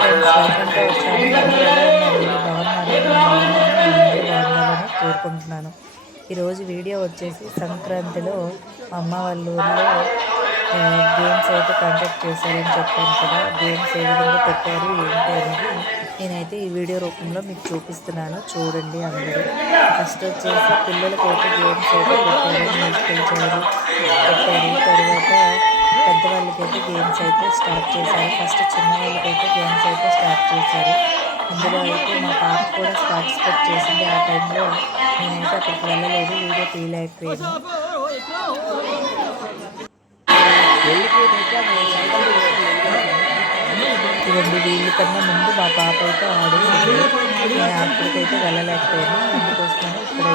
Friends, welcome to our channel. అందరూ ఎలా ఉన్నారండి? బాగున్నారని అందరూ బాగుండాలని కోరుకుంటున్నాను. ఈరోజు వీడియో వచ్చేసి సంక్రాంతిలో అమ్మ వాళ్ళ ఊరిలో గేమ్స్ అయితే కండక్ట్ చేశారని చెప్పాను కదా. గేమ్స్ ఏ విధంగా పెట్టారు ఏంటి అనేది నేనైతే ఈ వీడియో రూపంలో మీకు చూపిస్తున్నాను, చూడండి అందరూ. ఫస్ట్ వచ్చేసి పిల్లలకైతే గేమ్స్ అయితే పెట్టారు, మ్యూజికల్ చైర్ పెట్టారు. తర్వాత పెద్దవాళ్ళకైతే గేమ్స్ అయితే స్టార్ట్ చేశారు. ఫస్ట్ చిన్నవాళ్ళకైతే గేమ్స్ అయితే స్టార్ట్ చేశారు. అందులో అయితే మా పాప కూడా పార్టిసిపేట్ చేసింది. ఆ టైంలో నేనైతే అక్కడికి వెళ్ళలేదు, వీడియో తీయలేకపోయాను. ఇదండి, వీళ్ళకన్నా ముందు మా పాప అయితే ఆడేసింది. నేను అక్కడికైతే వెళ్ళలేకపోయాను, అందుకోసమని ఇక్కడ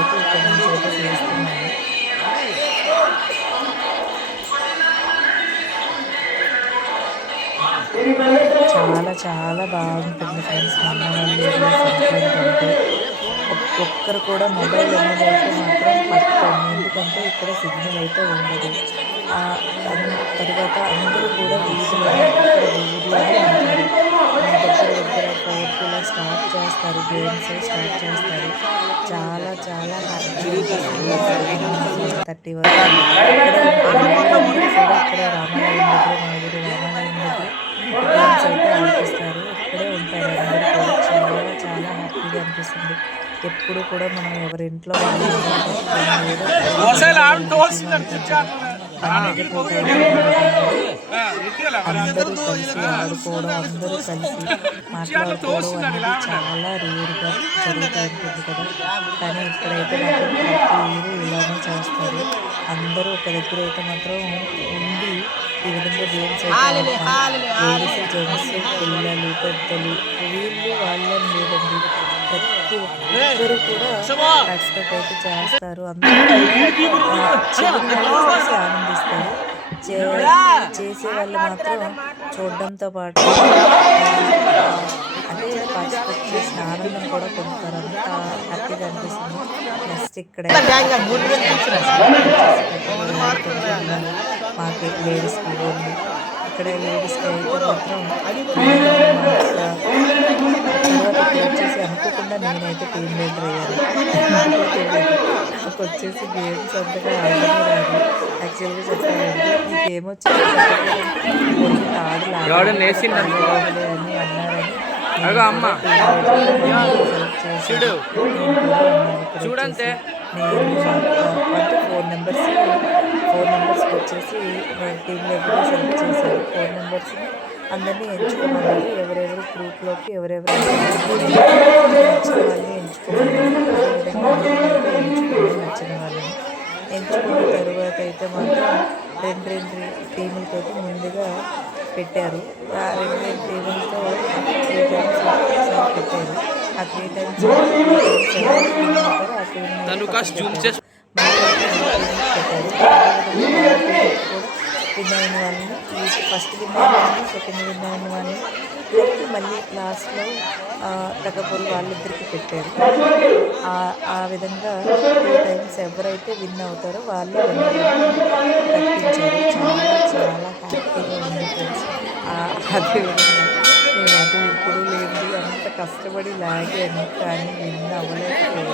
నుంచి అయితే చేస్తున్నాను. చాలా చాలా బాగుంటుంది ఫ్రెండ్స్. మన వాళ్ళు సంక్రాంతి అంటే ఒక్కరు కూడా మొబైల్ అనేది అయితే మాత్రం పట్టుకోండి, ఎందుకంటే ఇక్కడ సిగ్నల్ అయితే ఉండదు. తర్వాత అందరూ కూడా ఊర్లోనే ఉంటారు. దగ్గర 4కి స్టార్ట్ చేస్తారు, గేమ్స్ స్టార్ట్ చేస్తారు. చాలా చాలా హ్యాపీగా 30 వరకు ఇక్కడ రామాలయం దగ్గర గేమ్స్ అయితే ఆడిపిస్తారు. ఇక్కడే ఉంటారు అందరూ కూడా. చాలా చాలా హ్యాపీగా అనిపిస్తుంది. ఎప్పుడు కూడా మనం ఎవరింట్లో అందరూ కలిసి ఆడుకోవడం, అందరూ కలిసి మాట్లాడుకోవడం అనేది చాలా రేరుగా జరుగుతూ ఉంటుంది కదా. కానీ ఇక్కడైతే మాత్రం ప్రతి ఇలానే చేస్తారు. అందరూ ఒక దగ్గర అయితే మాత్రం ఉండి ఈ విధంగా గేమ్స్ అయితే లేడీస్, జెంట్స్, పిల్లలు, పెద్దలు, వీళ్ళు వాళ్ళని లేదండి, ప్రతి ఒక్కరు కూడా పార్టిసిపేట్ అయితే చేస్తారు. అందరూ చూసి ఆనందిస్తారు. చేసే వాళ్ళు మాత్రం చూడడంతో పాటు అంటే పార్టిసిపేట్ చేసిన ఆనందం కూడా పొందుతారు. అంత హ్యాపీగా అనిపిస్తుంది. నెక్స్ట్ ఇక్కడ మాకు లేడీస్కి ఇవ్వండి. ఇక్కడ లేడీస్కి అయితే మాత్రం తర్వాత వచ్చేసి అనుకోకుండా నేనైతే టీమ్ లీడర్ అయ్యాను. నాకు వచ్చేసి గేమ్స్ అంతగా ఆడమే రాదు. యాక్చువల్గా చెప్పాలంటే ఈ గేమ్ వచ్చేసి ఆడలే అని అన్నారని చూడంతే. అంటే 4 మెంబర్స్కి వచ్చేసి టీమ్ లీడర్గా సెలెక్ట్ చేశారు. 4 మెంబర్స్ని అందరినీ ఎంచుకోమన్నారు. ఎవరెవరు గ్రూప్లోకి ఎవరెవరు నచ్చిన వాళ్ళని ఎంచుకోమన్నారు. నచ్చిన వాళ్ళని ఎంచుకున్న తర్వాత అయితే మాత్రం రెండు టీములతో ముందుగా పెట్టారు. ఆ 2 టీములతో 3 టైమ్స్ పెట్టారు. ఆ 3 టైమ్స్ పెట్టారు. విన్ అయిన వాళ్ళని, ఫస్ట్ విన్ అయిన వాళ్ళని, సెకండ్ విన్ అయిన వాళ్ళని మళ్ళీ లాస్ట్లో తగ్గపోరు వాళ్ళిద్దరికి పెట్టారు. ఆ విధంగా 2 టైమ్స్ ఎవరైతే విన్ అవుతారో వాళ్ళు ప్రకటించారు. చాలా చాలా హ్యాపీగా ఉంది ఫ్రెండ్స్. అదేవిధంగా నేనైతే ఇప్పుడు లేదు, అంత కష్టపడి లాగాను కానీ విన్ అవ్వలేకపోయాను.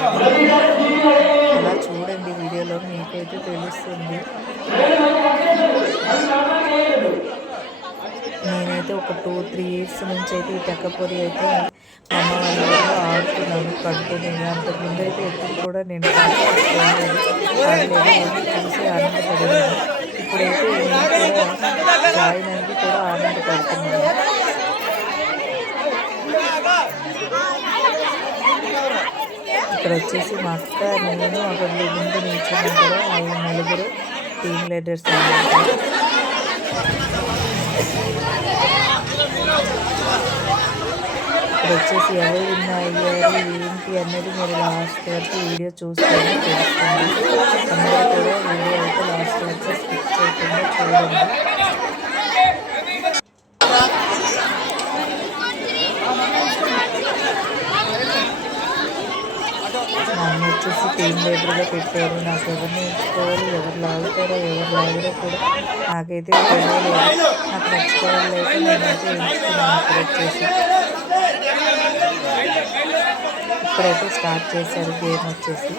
అలా చూడండి వీడియోలో, మీకైతే తెలుస్తుంది. నేనైతే ఒక 2-3 ఇయర్స్ నుంచి అయితే ఈ టెక్కపొరి అయితే అమ్మ వాళ్ళ ఆడుతున్నాను కంటిన్యూగా. అంతకుముందు అయితే ఎప్పుడు కూడా నేను చూసి ఆనందపడేది. ఇప్పుడైతే నేను కూడా జాయిన్ అయ్యి కూడా ఆనందపడుతున్నాను. ఇక్కడ వచ్చేసి మా అక్క, నేను అక్కడ ముందు నిల్చున్నాను కదా, 9 టీమ్ లీడర్స్ అన్నమాట. ఇక్కడ వచ్చేసి ఎవరు విన్ అయ్యారు ఏంటి అన్నది మీరు లాస్ట్ వరకు వీడియో చూసుకొని తెలుస్తుంది. అందరూ కూడా వీడియో అయితే లాస్ట్ వరకు స్కిప్ చేయకుండా చూడండి. నన్ను వచ్చేసి టీమ్ లీడర్గా పెట్టారు. నాకు ఎవరిని ఎంచుకోవాలి, ఎవరు లాగుతారో ఎవరు లాగరో కూడా నాకైతే తెలియలేదు. నాకు నచ్చిన వాళ్ళు అయితే నేనైతే ఎంచుకున్నాను. ఇక్కడ వచ్చేసి ఇప్పుడైతే స్టార్ట్ చేశారు గేమ్ వచ్చేసి.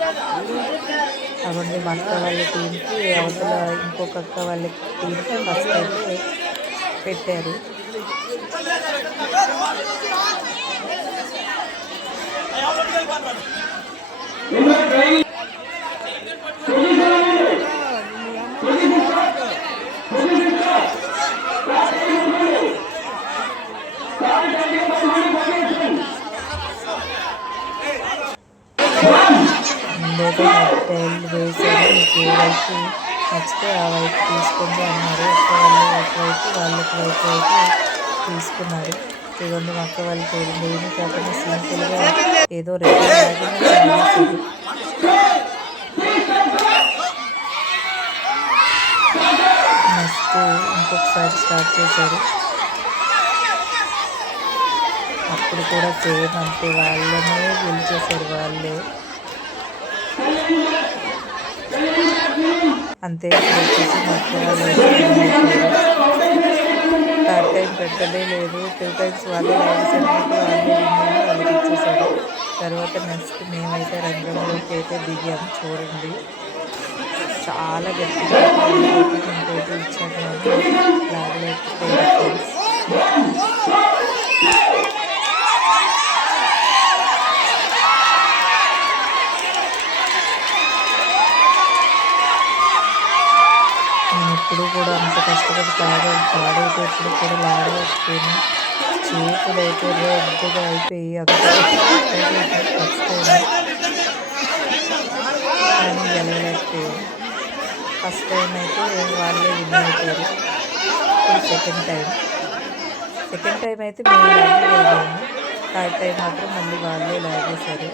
అవ్వండి మా అక్క వాళ్ళ టీంకి అవతల ఇంకొక అక్క వాళ్ళ టీంకి ఫస్ట్ అయితే పెట్టారు. ముందైతే నెట్ వేసారు. మీకు ఏ వైపు నచ్చితే ఆ వైపు తీసుకోండి అన్నారు. అక్క వాళ్ళు ఒకవైపు వాళ్ళకి వైపు అయితే తీసుకున్నారు. ఇదిగోండి మా అక్క వాళ్ళు చూడండి ఏమి కాకుండా సింపుల్గా ఏదో రెడీ లాగానే నెక్స్ట్ ఇంకొకసారి స్టార్ట్ చేశారు. అప్పుడు కూడా సేమ్ అంతే, వాళ్ళనే గెలిచేశారు వాళ్ళే. అంతే వచ్చేసి మొత్తం థర్డ్ టైం పెట్టలే లేదు. 2 టైమ్స్ వాళ్ళే రాసేసరికి వాళ్ళే వాళ్ళకి ఇచ్చేసారు. తర్వాత నెక్స్ట్ మేమైతే రంగంలోకి అయితే దిగాము. చూడండి చాలా గట్టిగా ఇంకోటి ఇచ్చాను లాగలేకపోయారు ఫ్రెండ్స్. ఎప్పుడు కూడా అంత కష్టపడి పాడైతే ఎప్పుడు కూడా లాగలేకపోయినా చేతులు అయితే రెడ్గా అయిపోయి అంత ఫస్ట్ టైం కానీ గెలవలేకపోయారు. ఫస్ట్ టైం అయితే వాళ్ళే విన్ అయిపోయారు. ఇప్పుడు సెకండ్ టైం అయితే మేము లాగేసాము. థర్డ్ టైం మాత్రం మళ్ళీ వాళ్ళే లాగేశారు.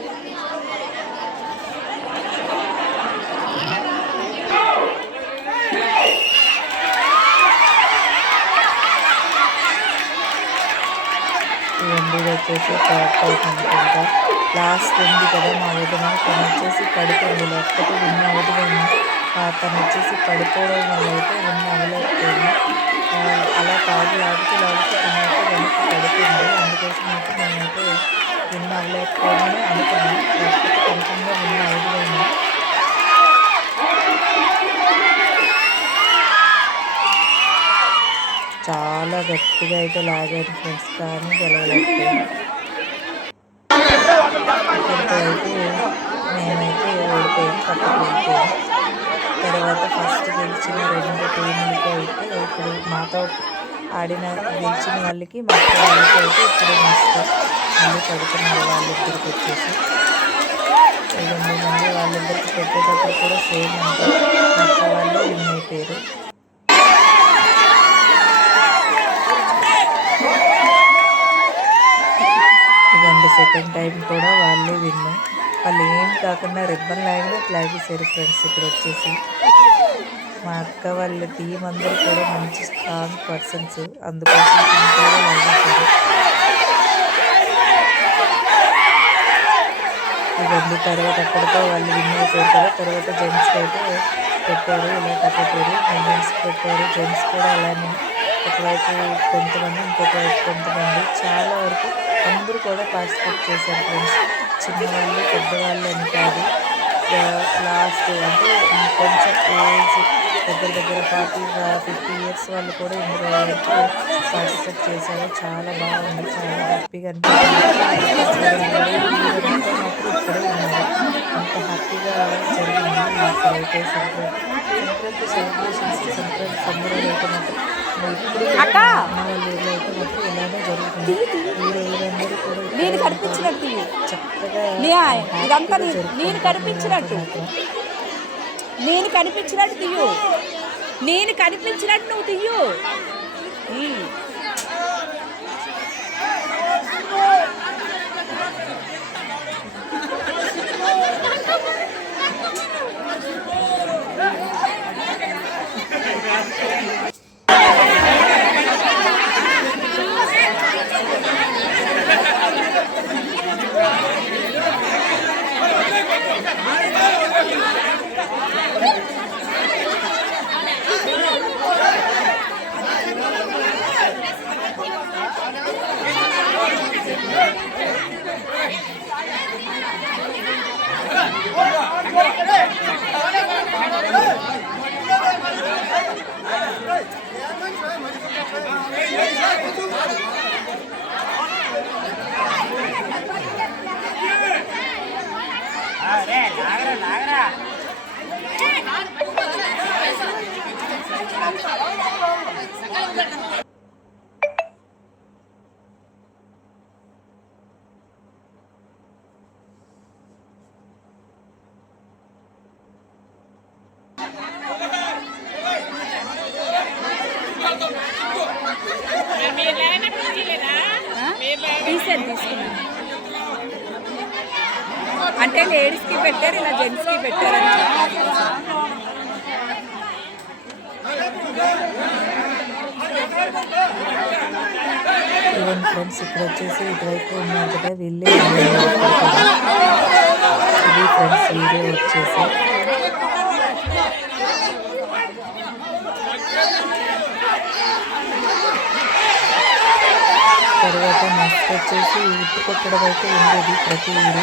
ఇవన్నీ వచ్చేసి థర్డ్ టైం అనుకుంటా. లాస్ట్ ఉంది కదా మా వదిన, తను వచ్చేసి పడిపోయింది, లేకపోతే విన్ అవ్వదు. తను వచ్చేసి పడిపోవడం వల్ల అయితే విన్ అవ్వలేకపోయింది. అలా లాగుతూ తనైతే వెనక్కి పడిపోయింది. అందుకోసం అయితే మేమైతే విన్ అవ్వలేకపోయామని అనుకున్నాం, లేకపోతే కనుకంగా విన్ అవ్వదు. చాలా గట్టిగా అయితే లాగాను ఫ్రెండ్స్, కానీ గెలవలేకపోయాను. ఇక్కడికైతే మేమైతే ఓడిపోయాం, పక్కకు వెళ్ళిపోయాం. తర్వాత ఫస్ట్ గెలిచిన 2 టీములకి అయితే ఇప్పుడు మాతో గెలిచిన వాళ్ళకి మా వాళ్ళకి అయితే ఇప్పుడు నెక్స్ట్ మళ్ళీ పడుతున్నారు వాళ్ళిద్దరికి వచ్చేసి. మళ్ళీ వాళ్ళిద్దరికి పెట్టేటప్పుడు కూడా సేమ్ అంటే మా వాళ్ళు విన్ అయిపోయారు. సెకండ్ టైం కూడా వాళ్ళే విన్ను. వాళ్ళు ఏం కాకుండా రిబ్బన్ లాగేసారు ఫ్రెండ్స్. ఇక్కడ వచ్చేసి మా అక్క వాళ్ళ టీం అందరూ కూడా మంచి స్ట్రాంగ్ పర్సన్స్, అందుకోసం సింపుల్గా లాగేశారు. ఇవన్నీ తర్వాత అక్కడితో వాళ్ళు విన్ అయిపోయారు కదా. తర్వాత జెంట్స్కి అయితే పెట్టారు, ఇలా పెట్టారు. జెంట్స్కి పెట్టారు, జెంట్స్ కూడా అలానే ఒకవైపు కొంతమంది ఇంకొక వైపు కొంతమంది, చాలా వరకు అందరూ కూడా పార్టిసిపేట్ చేశారు ఫ్రెండ్స్. చిన్నవాళ్ళు పెద్దవాళ్ళు అని కాదు, లాస్ట్ అంటే కొంచెం ఏజ్ దగ్గర 40-50 ఇయర్స్ వాళ్ళు కూడా ఇందులో అయితే పార్టిసిపేట్ చేశారు. చాలా బాగుంది, చాలా హ్యాపీగా అనిపించింది. మాత్రం ఇక్కడే ఉన్నారు, అంత హ్యాపీగా జరిగింది ఇక్కడైతే సంక్రాంతి సెలబ్రేషన్స్. సంక్రాంతి సంబరాలు అయితే మాత్రం ఇప్పుడు అమ్మ వాళ్ళ ఊళ్ళో అయితే మాత్రం ఇలానే జరుగుతుంది. వీళ్ళందరూ కూడా చక్కగా నేను కనిపించినట్టు తీయు, నేను కనిపించినట్టు నువ్వు తీయు. తీసుకున్నాను అంటే లేడీస్కి పెట్టారు, ఇలా జెంట్స్కి పెట్టారని ఈవెన్ ఫ్రెండ్స్ ఇక్కడ వచ్చేసి ఇటువైపు ఉన్నారు కదా వీళ్ళే ఇది ఫ్రెండ్స్ వీడియో వచ్చేసి తర్వాత నెక్స్ట్ వచ్చేసి ఉట్టు కొట్టడం అయితే ఉండేది ప్రతి ఊరు.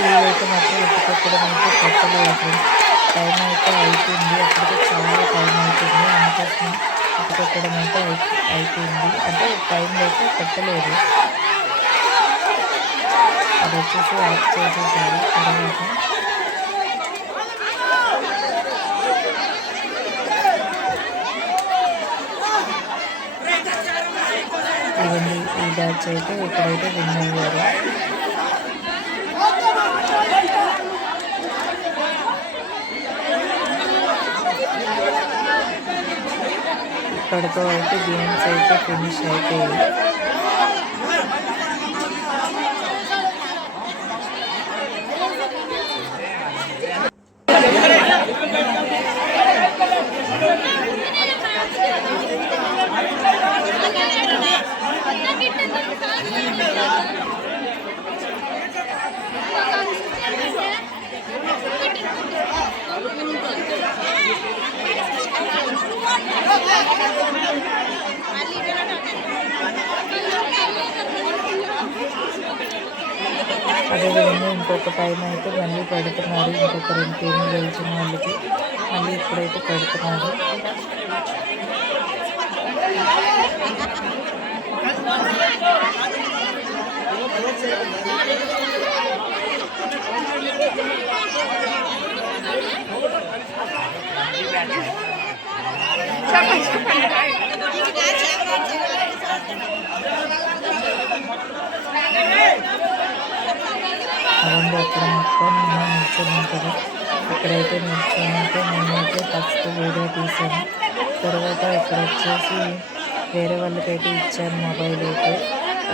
ఊరైతే మాత్రం ఉట్టు కొట్టడం అయితే కొట్టలేదు ఫ్రెండ్స్. టైం అయితే అయిపోయింది, అప్పటికి చాలా టైం అవుతుంది. అందుకోసం ఉట్టు కొట్టడం అయితే అయిపోయింది, అంటే టైం అయితే కొట్టలేదు. అది వచ్చేసి ఆఫ్ చేసేసారు. తర్వాత ఇవన్నీ ఈ బ్యాచ్ అయితే ఇక్కడైతే విన్ అయ్యారు. ఇక్కడితో అయితే గేమ్స్ అయితే ఫినిష్ అయిపోయాయి. అదేవిధంగా ఇంకొక టైం అయితే మళ్ళీ పెడుతున్నారు. ఇంకొక 2 టీంలు గెలిచిన వాళ్ళకి మళ్ళీ ఇప్పుడైతే పెడుతున్నారు. అవండి అక్కడ మొత్తం నేను నిల్చున్నాను కదా, ఇక్కడైతే నిల్చున్నాక నేనైతే ఫస్ట్ వీడియో తీసాను. తర్వాత ఇక్కడ వచ్చేసి వేరే వాళ్ళకైతే ఇచ్చాను మొబైల్ అయితే.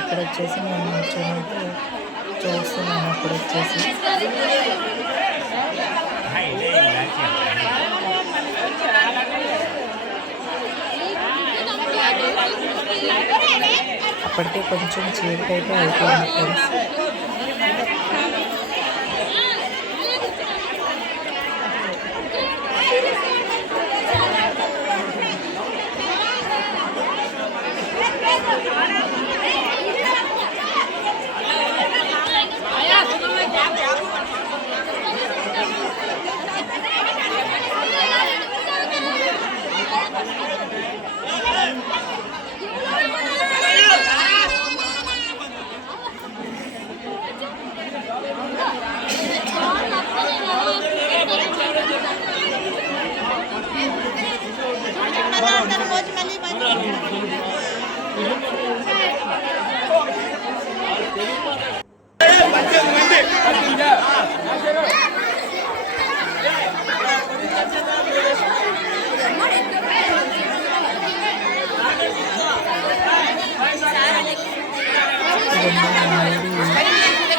అక్కడ వచ్చేసి నేను నిల్చున్నైతే చూస్తున్నాను. అక్కడ వచ్చేసి అప్పటికే కొంచెం చీకటి అయితే అయిపోయింది ఫ్రెండ్స్.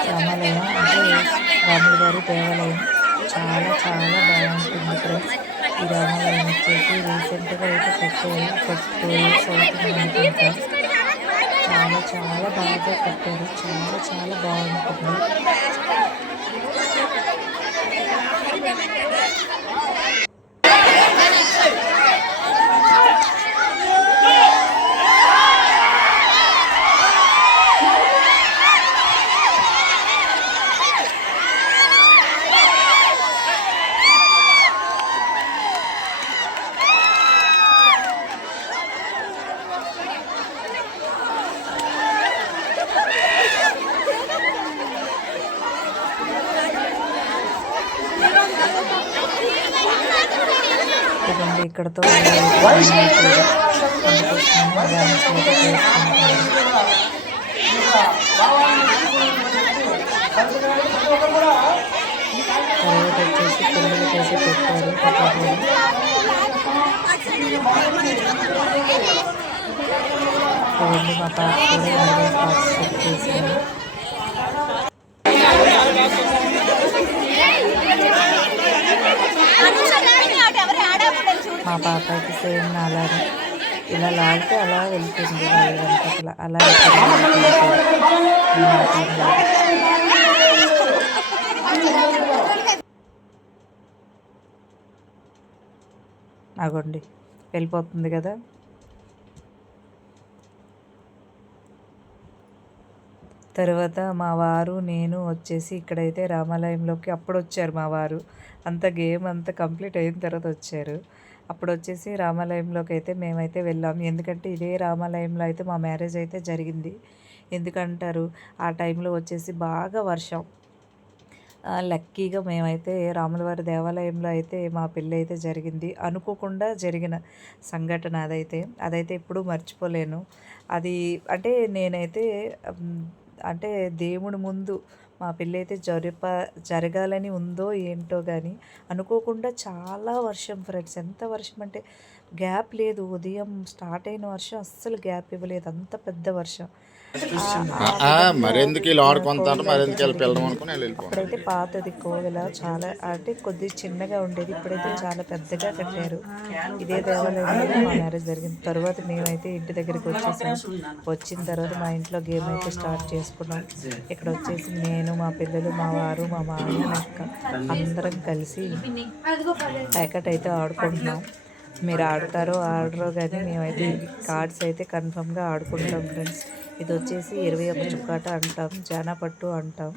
రామాలయం అంటే రాముల వారి దేవాలయం చాలా చాలా బాగుంటుంది ఫ్రెండ్స్. ఈ రామాలయం వచ్చేసి రీసెంట్గా అయితే కట్టారు, ఒక 2 years అవుతుంది అనుకుంటా. చాలా చాలా బాగా కట్టారు, చాలా చాలా బాగుంటుంది. ఇక్కడతో డ్యాన్స్ అయితే చేసుకుంటున్నారు. తర్వాత వచ్చేసి పిల్లలు చేసి పెట్టారు పక్కన. చూడండి మా పాప కూడా ఇందులో పార్టిసిపేట్ చేసింది. మా పాప అయితే సేమ్ అలానే ఇలా లాగితే అలా వెళ్తుంది వెనకాల అలా అగోండి వెళ్ళిపోతుంది కదా. తర్వాత మా వారు నేను వచ్చేసి ఇక్కడైతే రామాలయంలోకి అప్పుడు వచ్చారు మా వారు. అంత గేమ్ అంతా కంప్లీట్ అయిన తర్వాత వచ్చారు. అప్పుడు వచ్చేసి రామాలయంలోకి అయితే మేమైతే వెళ్ళాము. ఎందుకంటే ఇదే రామాలయంలో అయితే మా మ్యారేజ్ అయితే జరిగింది. ఎందుకంటారు ఆ టైంలో వచ్చేసి బాగా వర్షం. లక్కీగా మేమైతే రాములవారి దేవాలయంలో అయితే మా పెళ్ళి అయితే జరిగింది. అనుకోకుండా జరిగిన సంఘటన అదైతే ఎప్పుడూ మర్చిపోలేను. అది అంటే నేనైతే అంటే దేవుడి ముందు మా పెళ్ళి అయితే జరగాలని ఉందో ఏంటో కానీ అనుకోకుండా చాలా వర్షం ఫ్రెండ్స్. ఎంత వర్షం అంటే గ్యాప్ లేదు. ఉదయం స్టార్ట్ అయిన వర్షం అస్సలు గ్యాప్ ఇవ్వలేదు. అంత పెద్ద వర్షం. అప్పుడైతే పాతది కోవెల చాలా అంటే కొద్దిగా చిన్నగా ఉండేది. ఇప్పుడైతే చాలా పెద్దగా కట్టారు. ఇదే దేవాలయంలో మా మ్యారేజ్ జరిగింది. తర్వాత మేమైతే ఇంటి దగ్గరికి వచ్చేసాం. వచ్చిన తర్వాత మా ఇంట్లో గేమ్ అయితే స్టార్ట్ చేసుకున్నాం. ఇక్కడ వచ్చేసి నేను, మా పిల్లలు, మా వారు, మా మామయ్య, అక్క అందరం కలిసి ప్యాకెట్ అయితే ఆడుకుంటున్నాం. మీరు ఆడతారో ఆడరో కానీ మేమైతే కార్డ్స్ అయితే కన్ఫర్మ్గా ఆడుకుంటాం ఫ్రెండ్స్. ఇది వచ్చేసి 21 చుక్కాట అంటాం, జానపట్టు అంటాం.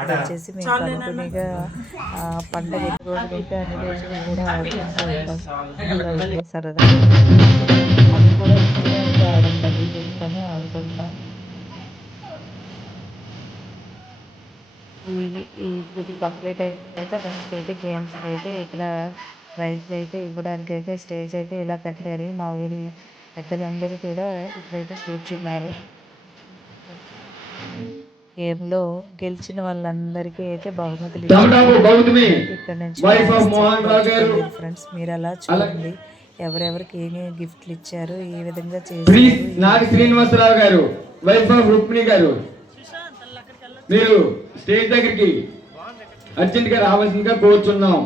ఇది వచ్చేసి మేము కంటిన్యూగా పండగ ఎన్ని రోజులైతే అన్ని రోజులు కూడా ఆడుకుంటూ ఉంటాం. సరదా అది కూడా ఆడుకుంటాం ఆడుకుంటాం. ఇది కంప్లీట్ అయితే ఫస్ట్ అయితే గేమ్స్ అయితే ఇక్కడ ప్రైజ్ అయితే ఇవ్వడానికి అయితే స్టేజ్ అయితే ఇలా కట్టారు. మా ఊరి పెద్దలందరూ కూడా ఇప్పుడైతే కూర్చున్నారు. గేమ్లో గెలిచిన వాళ్ళందరికీ అయితే బహుమతులు ఇక్కడ నుంచి ఫ్రెండ్స్. మీరు అలా చూడండి ఎవరెవరికి ఏమేమి గిఫ్ట్లు ఇచ్చారు, ఏ విధంగా చేశారు. నాగ శ్రీనివాసరావు గారు, వైఫ్ ఆఫ్ రుక్మిణి గారు, మీరు స్టేజ్ దగ్గరికి అర్జెంట్ గా రావాల్సిందిగా కోరుచున్నాం.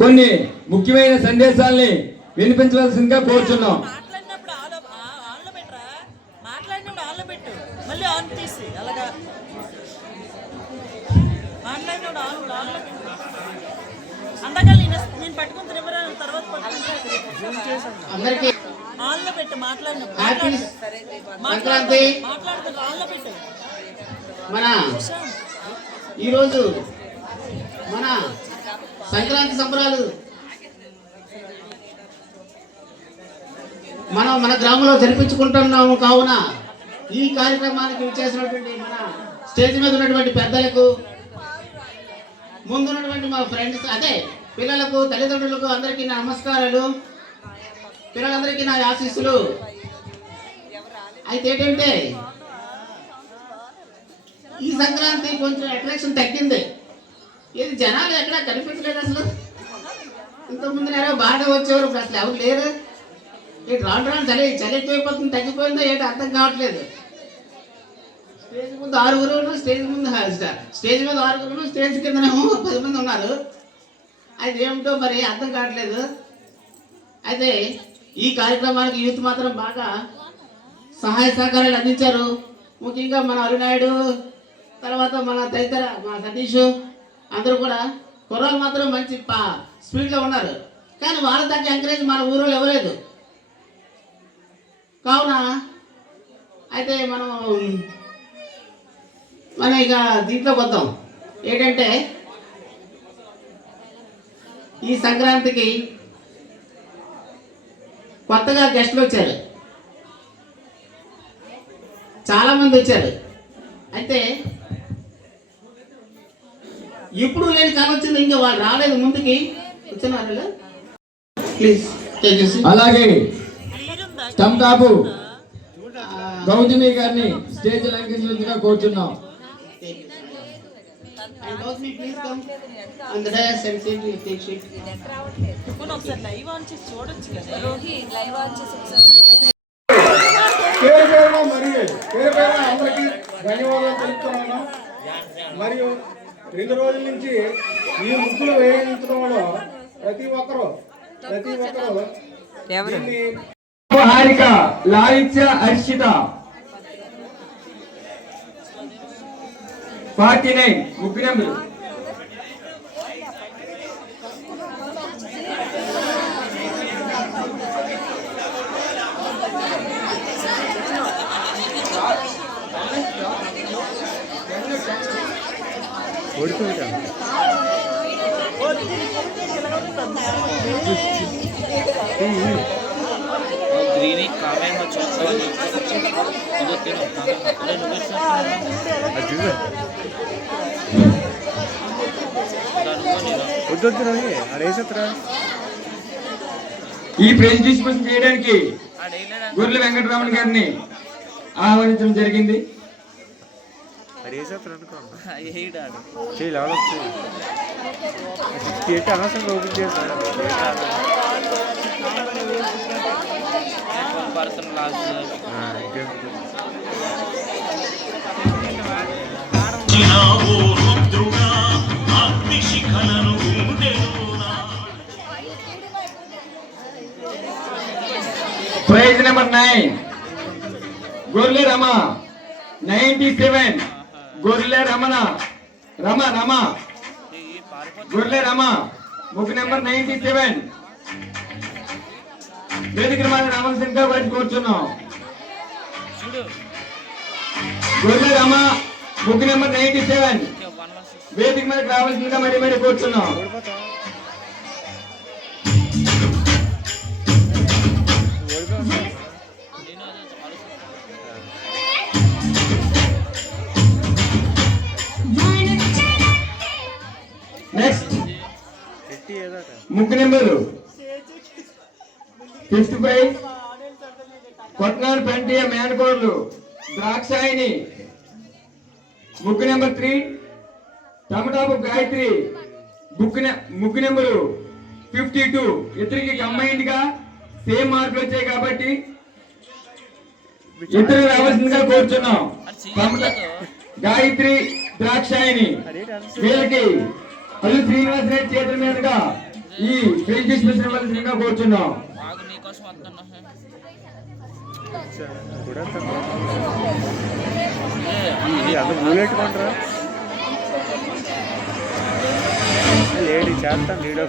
కొన్ని ముఖ్యమైన సందేశాలని వినిపించవలసిందిగా కోరుచున్నాం. మన ఈరోజు మన సంక్రాంతి సంబరాలు మనం మన గ్రామంలో జరిపించుకుంటున్నాము. కావున ఈ కార్యక్రమానికి చేసినటువంటి మన స్టేజ్ మీద ఉన్నటువంటి పెద్దలకు, ముందున్నటువంటి మా ఫ్రెండ్స్, అదే పిల్లలకు, తల్లిదండ్రులకు అందరికీ నా నమస్కారాలు. పిల్లలందరికీ నా ఆశీస్సులు. అయితే ఏంటంటే ఈ సంక్రాంతి కొంచెం అట్రాక్షన్ తగ్గింది. ఇది జనాలు ఎక్కడ కనిపించలేదు అసలు. ఇంతకుముందు నేనే బాగా వచ్చేవారు, ఇప్పుడు అసలు ఎవరు లేరు. ఏంటి రాను రాను చలి ఎక్కువైపోతుంది, తగ్గిపోయిందో ఏంటి అర్థం కావట్లేదు. స్టేజ్ ముందు 6 స్టేజ్ ముందు స్టేజ్ మీద 6 స్టేజ్ కిందనేమో 10 మంది ఉన్నారు. అది ఏమిటో మరి అర్థం కావట్లేదు. అయితే ఈ కార్యక్రమానికి యూత్ మాత్రం బాగా సహాయ సహకారాలు అందించారు. ముఖ్యంగా మన అరునాయుడు, తర్వాత మన తదితర మా సతీష్ అందరూ కూడా కుర్రాళ్ళు మాత్రం మంచి స్పీడ్లో ఉన్నారు. కానీ వాళ్ళ తగ్గ ఎంకరేజ్ మన ఊరిలో ఇవ్వలేదు. కావున అయితే మనం ఇక దీంట్లోకి వద్దాం. ఏంటంటే ఈ సంక్రాంతికి కొత్తగా గెస్టులు వచ్చారు, చాలామంది వచ్చారు. అయితే ఇప్పుడు లేని కళ వచ్చింది, ఇంకా వాళ్ళు రాలేదు ముందుకి. వచ్చినారు ప్లీజ్. అలాగే టంకాపు గౌతమి గారిని స్టేజ్ అలంకరించగా కోరుతున్నాం. అందరికీ ధన్యవాదాలు తెలుపుతున్నాను. మరియు 2 రోజుల నుంచి ఈ ముగ్గులు వేయించడంలో ప్రతి ఒక్కరూ హారిక, లాలిత్య, హర్షిత 49 ముగ్గు నెంబరు. గ్రీన్ కామెంట్ వచ్చి ఈ ప్రెజెంటేషన్ చేయడానికి గొర్రెల వెంకటరామన్ గారిని ఆహ్వానించడం జరిగింది. అనవసరంగా ఓపెన్ చేస్తాను. ప్రైజ్ నెంబర్ 9 గొర్రెల రమ 97. గొర్రెల రమణ రమ గొర్రెల రమ ముగ్గు నెంబర్ 97. వేదిక మీద రావాల్సిందిగా వారికి కోరుచున్నాం. గొర్రెల రమ ముగ్గు నెంబర్ 97 వేదిక మీద రావాల్సిందిగా మరి కోరుచున్నాం. నెక్స్ట్ ముగ్గు నెంబరు 55 కొట్నాడు పెంటియ మేనకోళ్ళు ద్రాక్షాయిని. ముగ్గు నెంబర్ 3 టమటాపు గాయత్రి ముగ్గు నెంబరు 52. ఇద్దరికి కంబైన్డ్గా సేమ్ మార్కులు వచ్చాయి కాబట్టి ఇద్దరు రావాల్సిందిగా కోరుచున్నాం. గాయత్రి ద్రాక్షాయిని వీళ్ళకి అల్లు శ్రీనివాస రెడ్డి చేతుల మీదుగా ఈ ఫీల్డ్ డిస్మిషన్ ఇవ్వాల్సిందిగా కోరుచున్నాం. లేడీ చేస్తాం వీడియో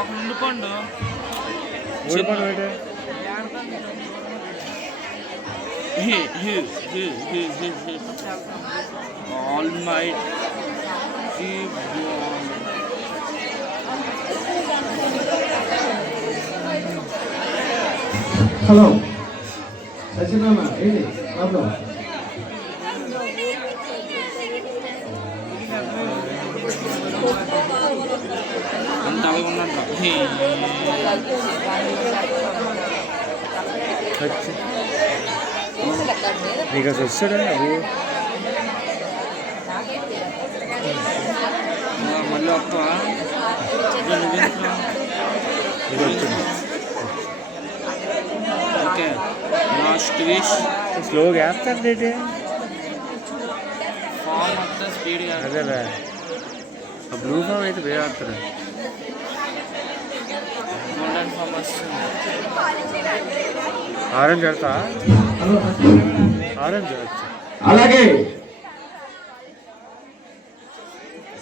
ఒక ఉండిపోండు ఆల్ మైట్ హలో సత్యనారాయణ ఏంటి ప్రాబ్లం? అంత అలాగే ఉన్నట్టు నీకు అసలు వస్తాడా అవి మళ్ళీ వస్తావా? ఇది వచ్చింది. ఓకే లాస్ట్ విష్ స్లోగా వేస్తాను ఏంటి? ఫామ్ అంతా స్పీడ్గా అదేలే ఆ బ్లూ ఫామ్ అయితే వేరే వేస్తారు. గోల్డెన్ ఫామ్ వస్తుంది. ఆరెంజ్ పెడతా, ఆరెంజ్ వచ్చి అలాగే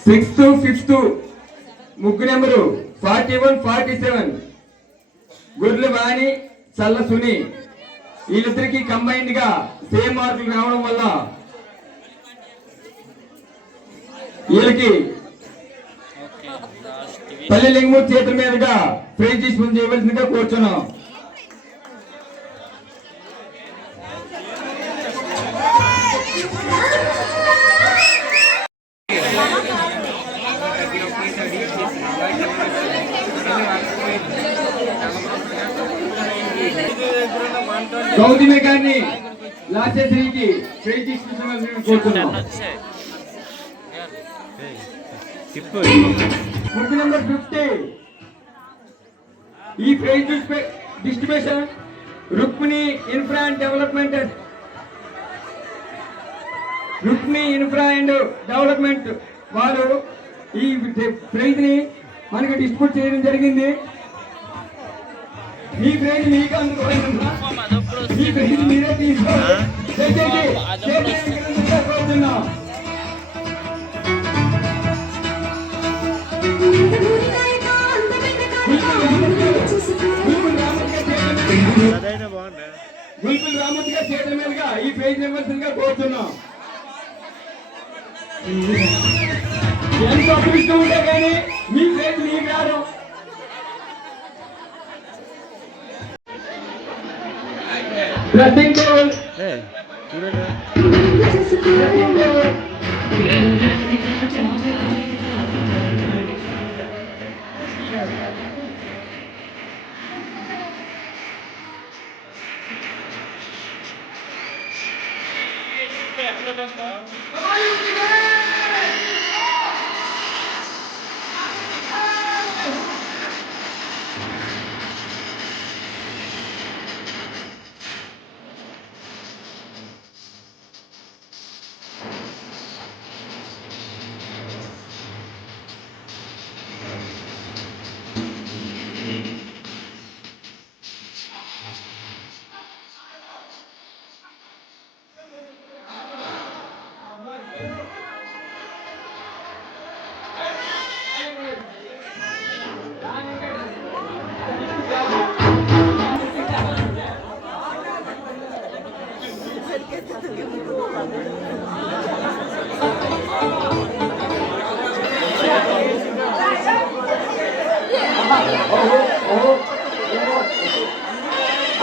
6th 5th ముగ్గు నెంబరు 41 47 గుర్లు వాణి చల్ల సుని వీళ్ళిద్దరికి కంబైన్డ్ గా సేమ్ మార్కులు రావడం వల్ల వీళ్ళకి ఓకే లాస్ట్ విష్ పల్లి లింగమూర్తి చేతుల మీదుగా ప్రైజ్ తీసుకుని చేయవలసిందిగా కోరుచున్నాం. గౌతమి గారిని లాస్యశ్రీకి ప్రైజ్ తీసుకుని కోరుతున్నాం. వచ్చాయి. తిప్పు. ముగ్గు నెంబర్ 50 ఈ prize distribution Rukmini infra and development వారు ఈ ప్రైజ్ ని మనకి డిస్ట్రిబ్యూట్ చేయడం జరిగింది. ఈ ప్రైజ్ మీకు అందుకోవాలన్నా ఫామ్ అదప్పుడు ఈ ప్రైజ్ మీరే తీసుకోవాలి. దయచేసి అదప్పుడు చేతులు కోరుతున్నాం. అదైనా బాగుండే. గుల్పుల్ రామూర్తి గారి చేతుల మీదుగా ఈ ప్రైజ్ ఇవ్వాల్సిందిగా కోరుతున్నాం. ఎంత అదృష్టం ఉంటే కానీ మీ ప్రైజ్ మీకు రాదు. డ్రెస్సింగ్ టేబుల్ చూడండి.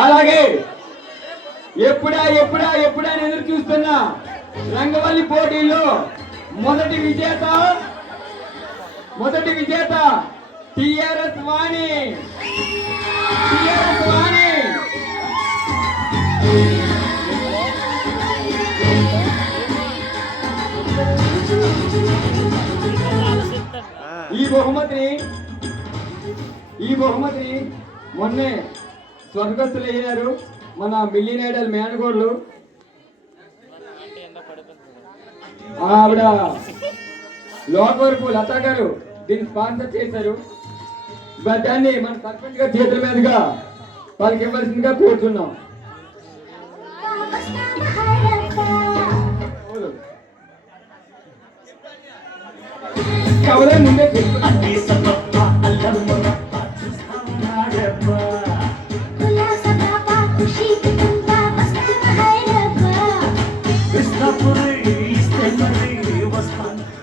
అలాగే ఎప్పుడా అని ఎదురు చూస్తున్నా రంగవల్లి పోటీల్లో మొదటి విజేత టిఆర్ఎస్ వాణి. ఈ బహుమతిని మొన్నే స్వర్గస్థులు అయ్యారు మన మిలియన్ ఐడల్ మేనగోళ్ళు. ఆవిడ లోకవరపు లతా గారు దీన్ని స్పాన్సర్ చేశారు. దాన్ని మన సర్పంచ్ గారి చేతుల మీదుగా వాళ్ళకి ఇవ్వాల్సిందిగా కోరుతున్నాం. కవలే ముందే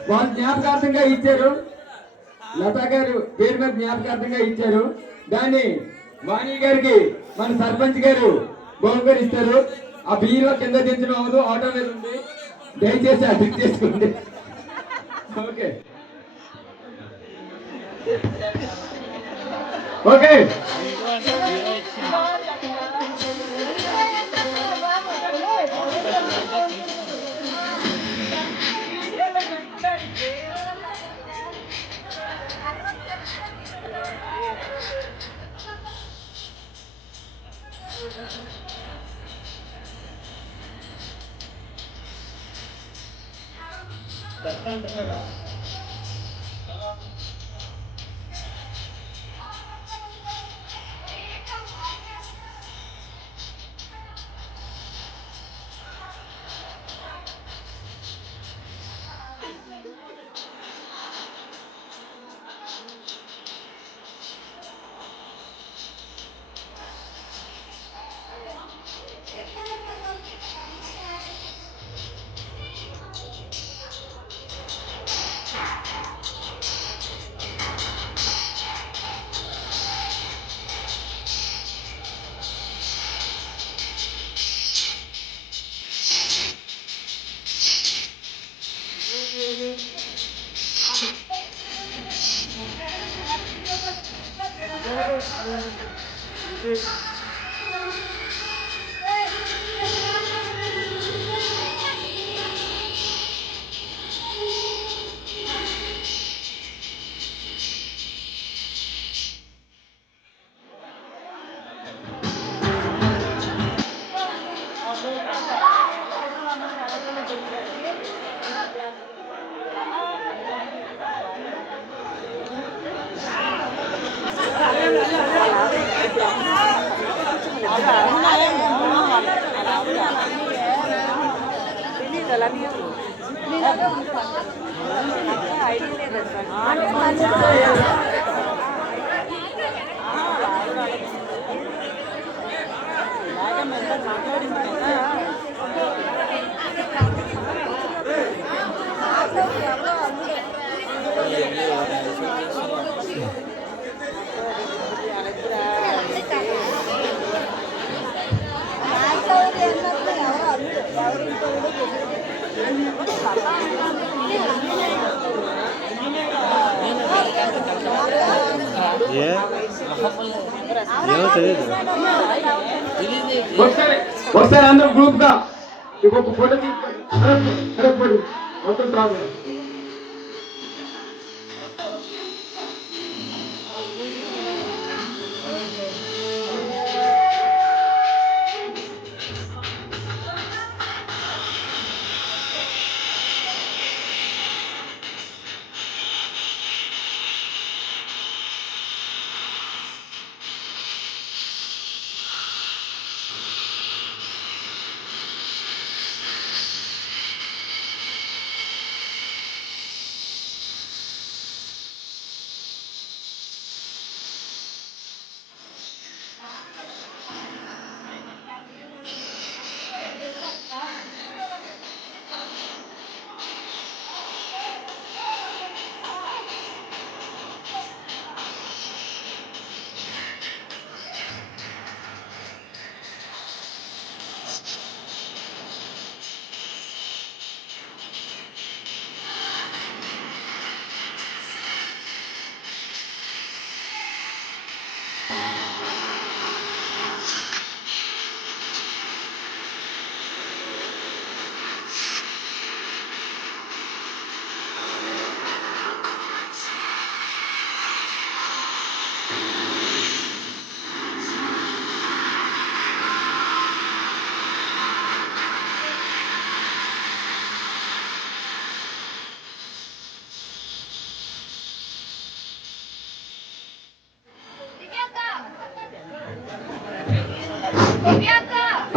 వాళ్ళ జ్ఞాపకార్థంగా ఇచ్చారు. లతా గారు పేరు మీద జ్ఞాపకార్థంగా ఇచ్చారు. దాన్ని వాణి గారికి మన సర్పంచ్ గారు బహుకరిస్తారు. ఆ బీరువా కింద దించడం అవ్వదు, ఆటో మీద ఉంది. దయచేసి అర్థం చేసుకోండి. ఓకే ఓకే ఏమో తెలియదు. ఒకసారి అందరూ గ్రూప్ గా ఇంకొక ఫోటో తీసుకోండి. మొత్తం ప్రాబ్లం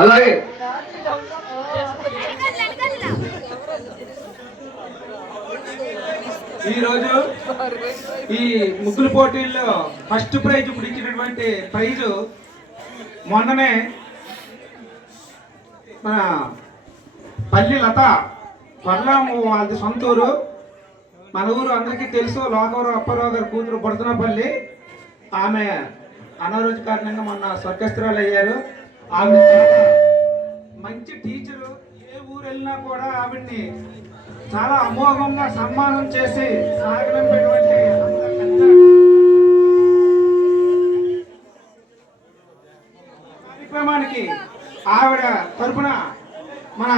అలాగే ఈరోజు ఈ ముగ్గుల పోటీల్లో ఫస్ట్ ప్రైజ్ ఇప్పుడు ఇచ్చినటువంటి ప్రైజు మొన్ననే మన పల్లి లత పర్లాము వాళ్ళది సొంత ఊరు. మన ఊరు అందరికీ తెలుసు. లోకవరం అప్పారావు గారి కూతురు బుడతనపల్లి. ఆమె అనారోగ్య కారణంగా మొన్న స్వర్గస్థురాలు అయ్యారు. ఆమె మంచి టీచరు. ఏ ఊరు వెళ్ళినా కూడా ఆవిడ్ని చాలా అమోఘంగా సన్మానం చేసి సాగనంపేటువంటి కార్యక్రమానికి ఆవిడ తరపున మన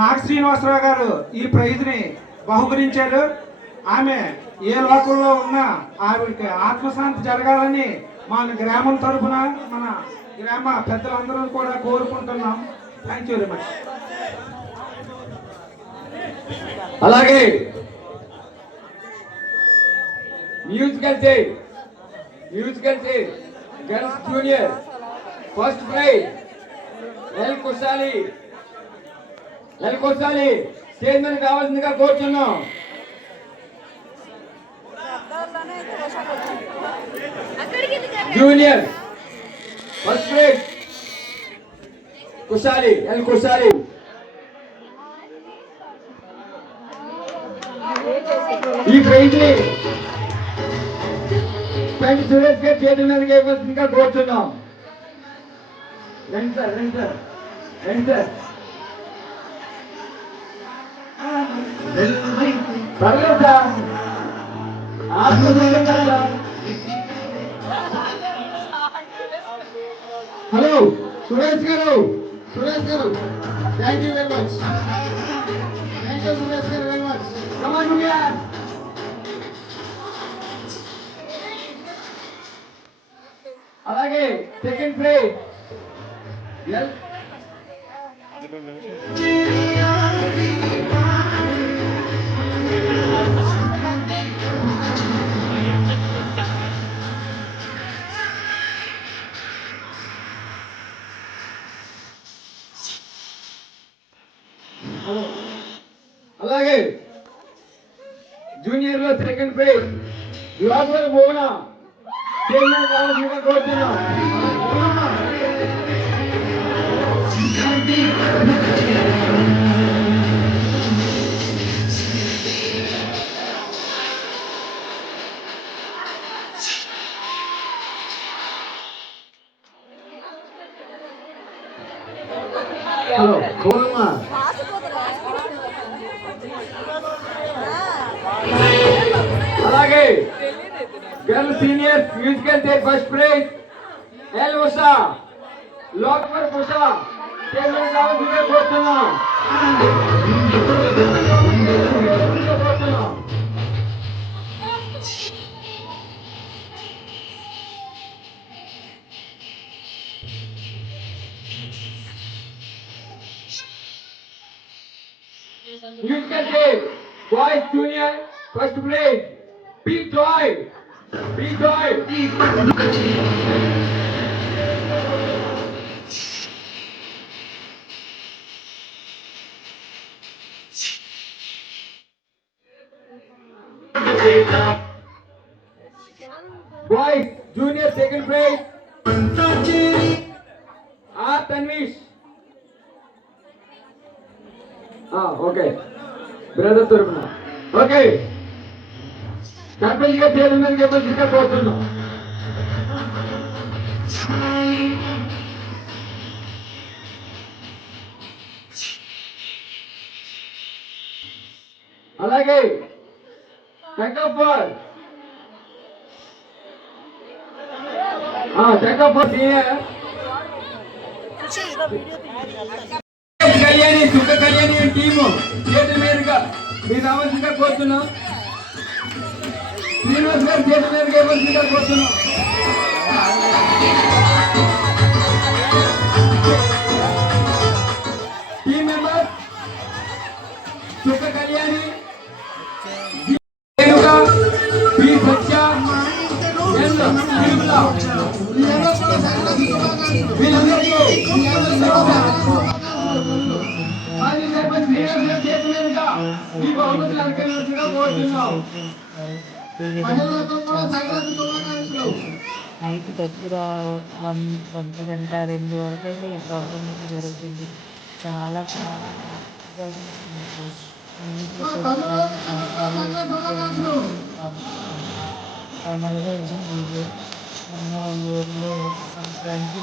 నాగ శ్రీనివాసరావు గారు ఈ ప్రైజ్ని బహుకరించారు. ఆమె ఏ లోకంలో ఉన్నా ఆవిడకి ఆత్మశాంతి జరగాలని మన గ్రామం తరఫున మన గ్రామ పెద్దలందరూ కూడా కోరుకుంటున్నాం. Thank you very much. అలాగే musical chair girls junior first prize L Kushali stage మీద కావాల్సిందిగా కోరుతున్నాం. Junior first prize L Kushali. ఈ ప్రైజ్ ని పెన్ సురేష్ గారి చేతుల మీదకి ఇవ్వాల్సిందిగా కోరుతున్నాం. రండి సార్ పర్లేదు సార్, హలో సురేష్ గారు thank you very much. Suresh గారు వెరీ మచ్. అలాగే సెకండ్ ప్రైజ్ అలాగే జూనియర్ లో సెకండ్ ప్రైజ్ లోపల మోనా కోరుతున్నాం. హలో కోరమ్మా. అలాగే girl senior musical chair first prize L Usha locker Usha కోరుతున్నాం. Musical Day, Boys Junior, first place, Big Joy. Boys Junior, second place, R. Tanvish. Okay brother తరపున okay sarpanch గా chairman గా కోరుతున్నాం. అలాగే టెకఫర్ సీనియర్ సుఖ కళ్యాణి టీము చేతుల మీదుగా మీరు రావాల్సిందిగా కోరుతున్నాం. శ్రీనివాస్ గారు చేతుల మీదుగా ఇవ్వాల్సిందిగా కోరుతున్నాం. టీమ్ మెంబర్ సుఖ కళ్యాణి పి సత్య నైట్ దగ్గర 1 గంట 2 వరకు అయితే ఈ ప్రోగ్రామ్ జరుగుతుంది. చాలా ఫైనల్గా ఇది మన ఊర్లో సంక్రాంతి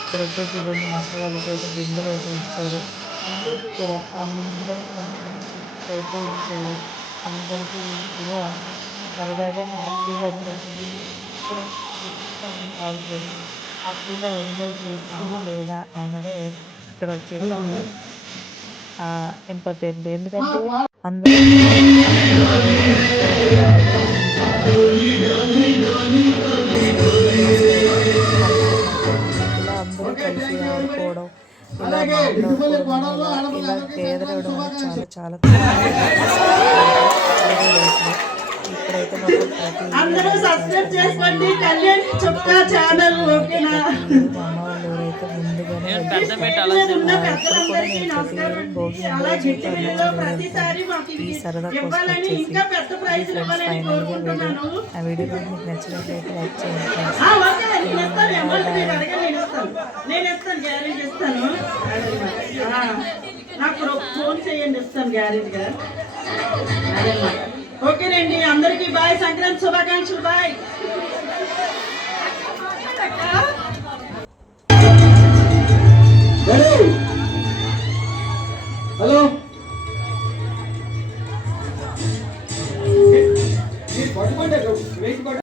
ఇక్కడైతే చూడండి మసాలాలతో అయితే బిందెలు అయితే ఇస్తారు. ఇక్కడ అందరూ అయితే ఇచ్చారు. అందరికీ ఇలా సరదాగా హ్యాపీగా హ్యాపీగా ఎంజాయ్ చేస్తూ లేదా అనేది ఇక్కడ వచ్చేసి ఇంపార్టెంట్. ఎందుకంటే అందరూ ఇలా అందరూ కలిసి ఆడుకోవడం ఇలా మాట్లాడుకోవడం ఇలా పేదరవడం అనేది చాలా ఇప్పుడైతే మాకు ప్రతి అందరూ సబ్స్క్రైబ్ చేసుకోండి కళ్యాణ్ చుక్కా ఛానల్ ఓకేనా మా అమ్మ వాళ్ళు ఎవరైతే ముందుగానే పెద్ద పెట్టాలి ఉన్న పెద్దలందరికీ నమస్కారం చాలా గిట్టి వీడియోలో ప్రతిసారి మాకు ఈ సరదా కోసం ఇవ్వాలని ఇంకా పెద్ద ప్రైజ్ ఇవ్వాలని కోరుకుంటున్నాను ఆ వీడియో మీకు నచ్చినట్లయితే లైక్ చేయండి ఫ్రెండ్స్. ఓకే నేను ఇస్తాను అమౌంట్ మీరు అడగండి నేను ఇస్తాను గ్యారెంటీ ఇస్తాను ఆ, నాకు ఫోన్ చేయండి ఇస్తాను గ్యారెంటీగా అదేమ్మా ఓకేనండి అందరికీ బాయ్ సంక్రాంతి శుభాకాంక్షలు బాయ్ హలో